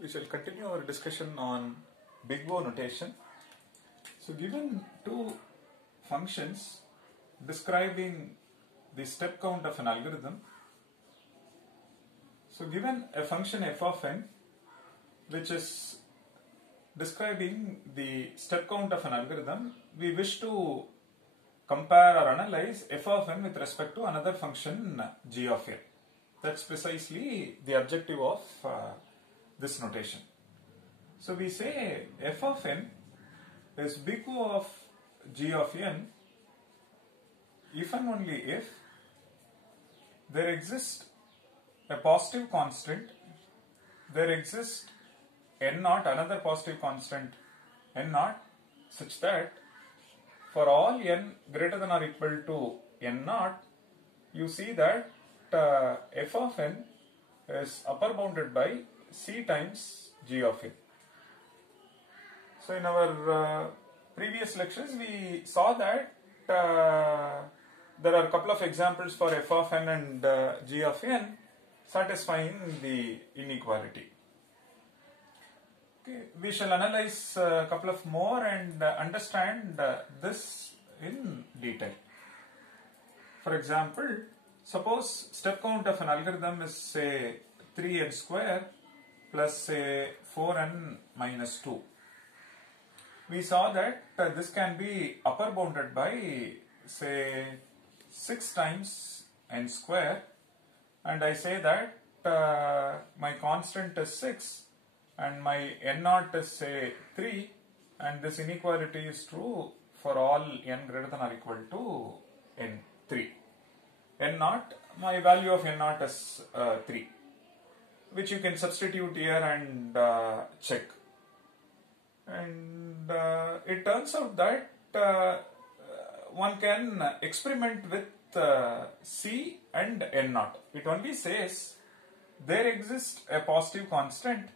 We shall continue our discussion on Big O notation. So given two functions describing the step count of an algorithm, so given a function f of n which is describing the step count of an algorithm, we wish to compare or analyze f of n with respect to another function g of n. That's precisely the objective of this notation. So we say f of n is big O of g of n if and only if there exists a positive constant, there exists n naught, another positive constant n naught, such that for all n greater than or equal to n naught, you see that f of n is upper bounded by c times g of n. So in our previous lectures we saw that there are a couple of examples for f of n and g of n satisfying the inequality. Okay, we shall analyze a couple of more and understand this in detail. For example, suppose step count of an algorithm is say 3n square plus say 4n minus 2. We saw that this can be upper bounded by say 6 times n square, and I say that my constant is 6 and my n naught is say 3, and this inequality is true for all n greater than or equal to n3. N naught, my value of n naught is 3, which you can substitute here and check. And it turns out that one can experiment with C and n naught. It only says there exists a positive constant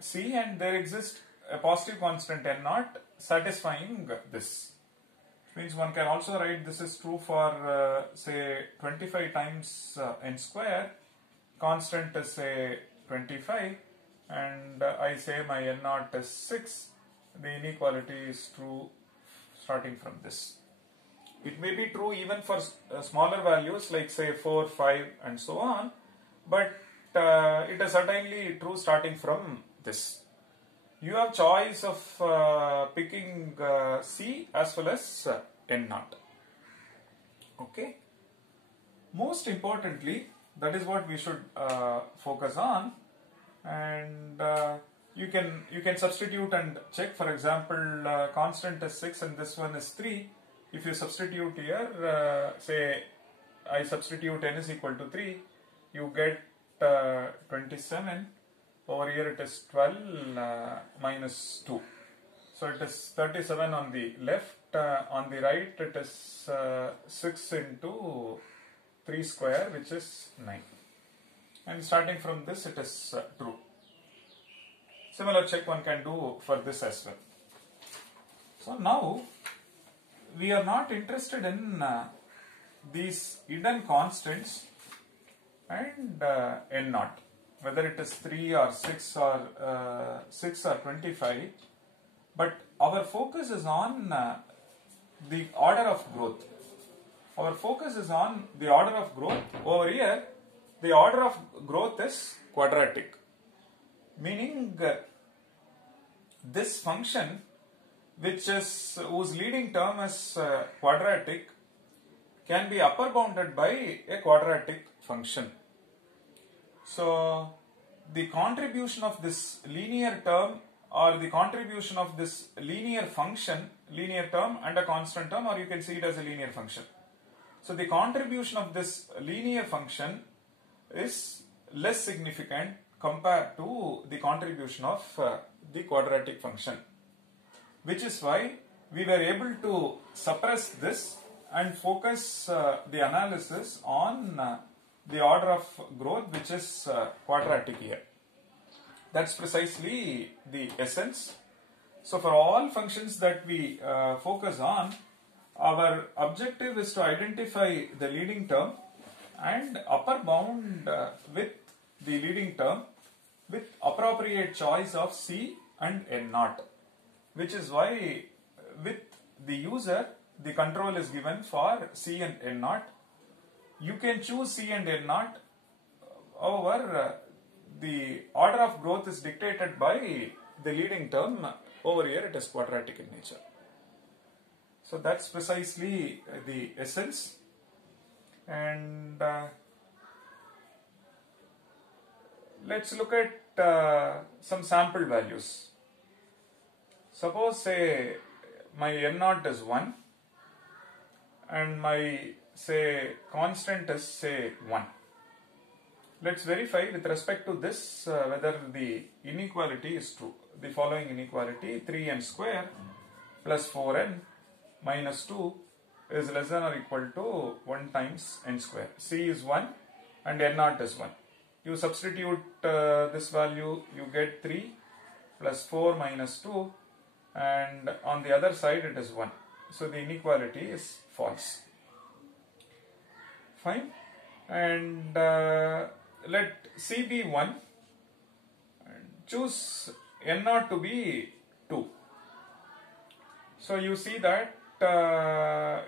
C and there exists a positive constant n naught satisfying this. Means one can also write this is true for say 25 times n square, constant is say 25, and I say my n naught is 6, the inequality is true starting from this. It may be true even for smaller values like say 4, 5 and so on, but it is certainly true starting from this. You have choice of picking C as well as n naught. Okay. Most importantly, that is what we should focus on, and you can substitute and check. For example, constant is 6 and this one is 3. If you substitute here, say I substitute n is equal to 3, you get 27. Over here it is 12 minus 2. So it is 37 on the left. On the right it is 6 into 3 square, which is 9. And starting from this it is true. Similar check one can do for this as well. So now we are not interested in these hidden constants and n naught, whether it is 3 or 6 or 6 or 25, but our focus is on the order of growth. Our focus is on the order of growth. Over here, the order of growth is quadratic, meaning this function whose leading term is quadratic can be upper bounded by a quadratic function. So the contribution of this linear term or the contribution of this linear function, linear term and a constant term, or you can see it as a linear function. So the contribution of this linear function is less significant compared to the contribution of the quadratic function, which is why we were able to suppress this and focus the analysis on the order of growth, which is quadratic here. That's precisely the essence. So for all functions that we focus on, our objective is to identify the leading term and upper bound with the leading term with appropriate choice of C and N naught, which is why with the user the control is given for C and N naught. You can choose C and N naught, however the order of growth is dictated by the leading term. Over here it is quadratic in nature. So that's precisely the essence. And let's look at some sample values. Suppose say my N naught is 1 and my say constant is say 1. Let's verify with respect to this whether the inequality is true. The following inequality, 3n square plus 4n minus 2 is less than or equal to 1 times n square. C is 1 and n naught is 1. You substitute this value, you get 3 plus 4 minus 2, and on the other side it is 1. So the inequality is false. Fine. And let C be 1 and choose n naught to be 2. So you see that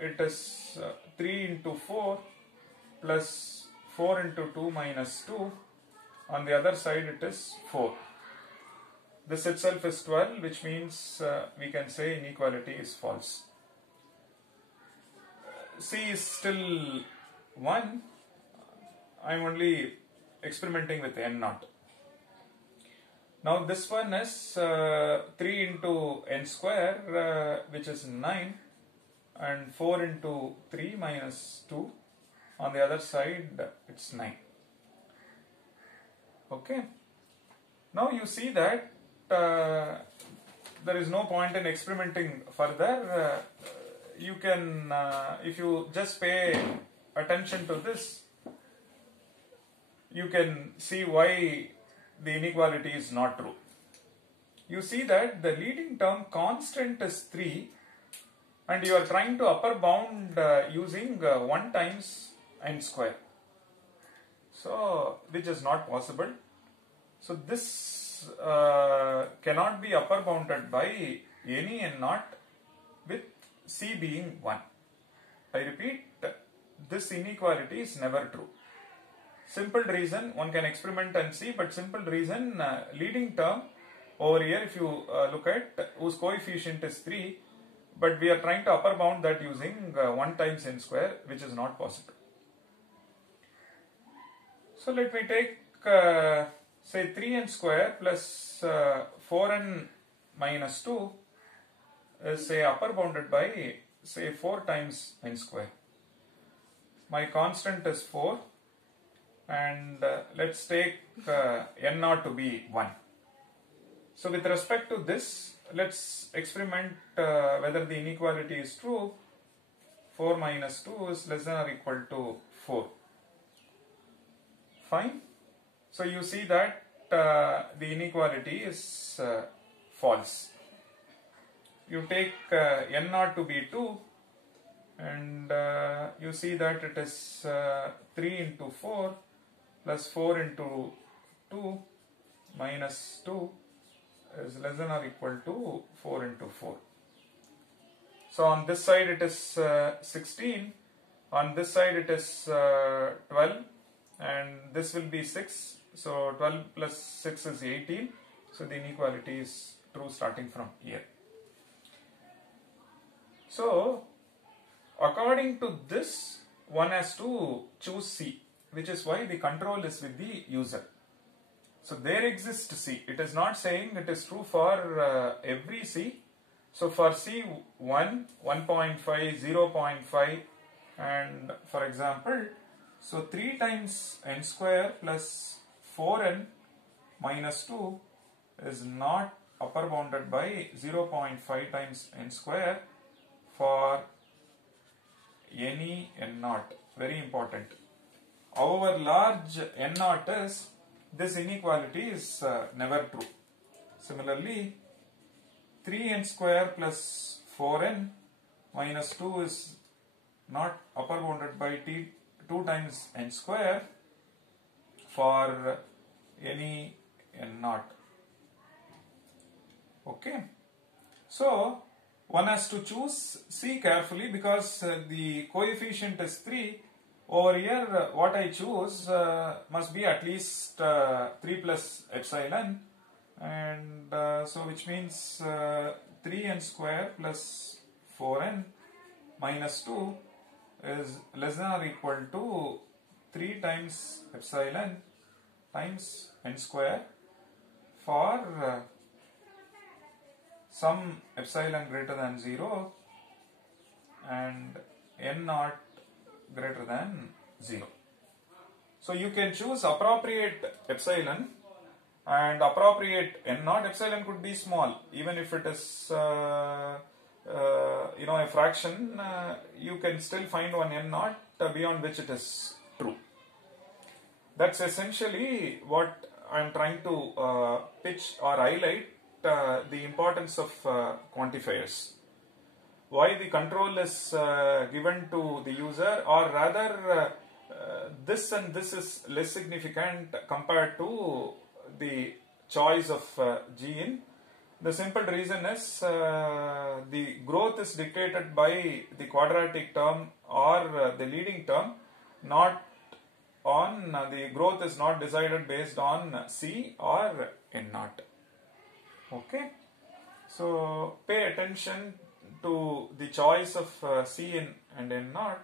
it is 3 into 4 plus 4 into 2 minus 2. On the other side it is 4. This itself is 12, which means we can say inequality is false. C is still 1. I am only experimenting with n naught. Now this one is 3 into n square, which is 9, and 4 into 3 minus 2. On the other side it's 9. Okay. Now you see that there is no point in experimenting further. You can, if you just pay attention to this, you can see why the inequality is not true. You see that the leading term constant is 3 and you are trying to upper bound using 1 times n square. So, which is not possible. So, this cannot be upper bounded by any n naught with C being 1. I repeat, this inequality is never true. Simple reason, one can experiment and see, but simple reason, leading term over here, if you look at, whose coefficient is 3, but we are trying to upper bound that using 1 times n square, which is not possible. So let me take say 3n square plus 4n minus 2 is say upper bounded by say 4 times n square. My constant is 4 and let's take n naught to be 1. So with respect to this, let's experiment whether the inequality is true. 4 minus 2 is less than or equal to 4. Fine. So you see that the inequality is false. You take n naught to be 2 and you see that it is 3 into 4 plus 4 into 2 minus 2 is less than or equal to 4 into 4. So on this side it is 16, on this side it is 12, and this will be 6. So 12 plus 6 is 18. So the inequality is true starting from here. So according to this, one has to choose C, which is why the control is with the user. So there exists C. It is not saying it is true for every C. So for C 1, 1.5, 0.5, and for example, so 3 times n square plus 4n minus 2 is not upper bounded by 0.5 times n square for any n naught. Very important. However large n naught is, this inequality is never true. Similarly, 3n square plus 4n minus 2 is not upper bounded by 2 times n square for any n naught. Okay, so one has to choose C carefully because the coefficient is 3. Over here what I choose must be at least 3 plus epsilon, and so which means 3n square plus 4n minus 2 is less than or equal to 3 times epsilon times n square for some epsilon greater than 0 and n naught greater than 0. So you can choose appropriate epsilon and appropriate n naught. Epsilon could be small, even if it is a fraction, you can still find one n naught beyond which it is true. That's essentially what I'm trying to pitch or highlight, the importance of quantifiers. Why the control is given to the user, or rather this and this is less significant compared to the choice of G-in. The simple reason is the growth is dictated by the quadratic term or the leading term, not on the growth is not decided based on C or n naught. Okay, so pay attention to the choice of C and n naught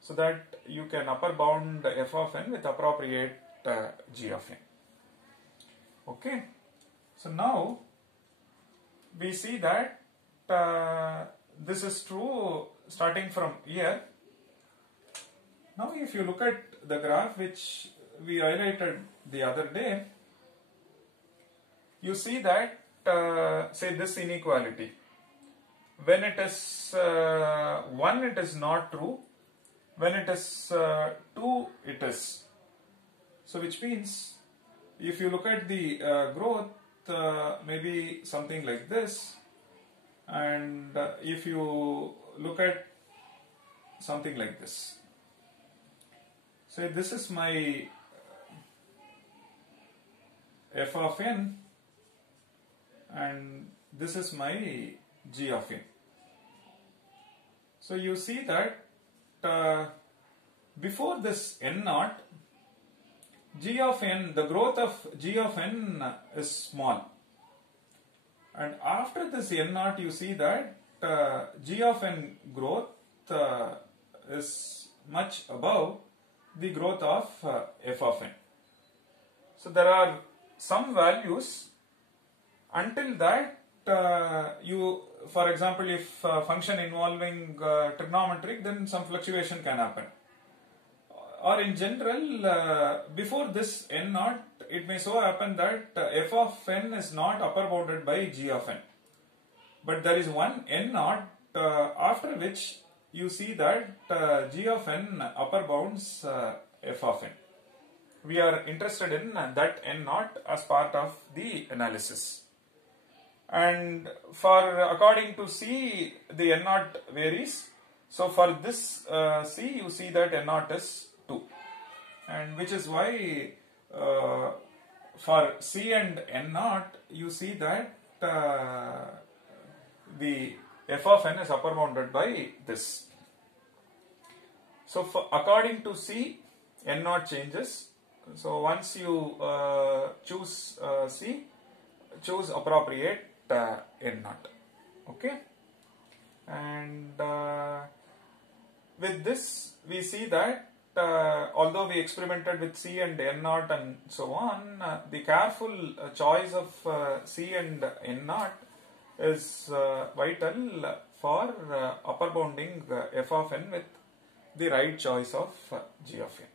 so that you can upper bound f of n with appropriate g of n. Okay, so now we see that this is true starting from here. Now if you look at the graph which we highlighted the other day, you see that say this inequality, when it is 1 it is not true, when it is 2 it is. So which means if you look at the growth, maybe something like this, and if you look at something like this, say this is my f of n and this is my g of n. So you see that before this n naught, g of n, the growth of g of n is small, and after this n naught you see that g of n growth is much above the growth of f of n. So there are some values until that you, for example, if function involving trigonometric, then some fluctuation can happen. Or in general, before this n naught, it may so happen that f of n is not upper bounded by g of n. But there is one n naught after which you see that g of n upper bounds f of n. We are interested in that n naught as part of the analysis. And for according to C, the n naught varies. So for this C, you see that n naught is 2, and which is why for C and n naught, you see that the f of n is upper bounded by this. So for, according to C, n naught changes. So once you choose C, choose appropriate n naught. Okay, and with this we see that although we experimented with C and n naught and so on, the careful choice of C and n naught is vital for upper bounding f of n with the right choice of g of n.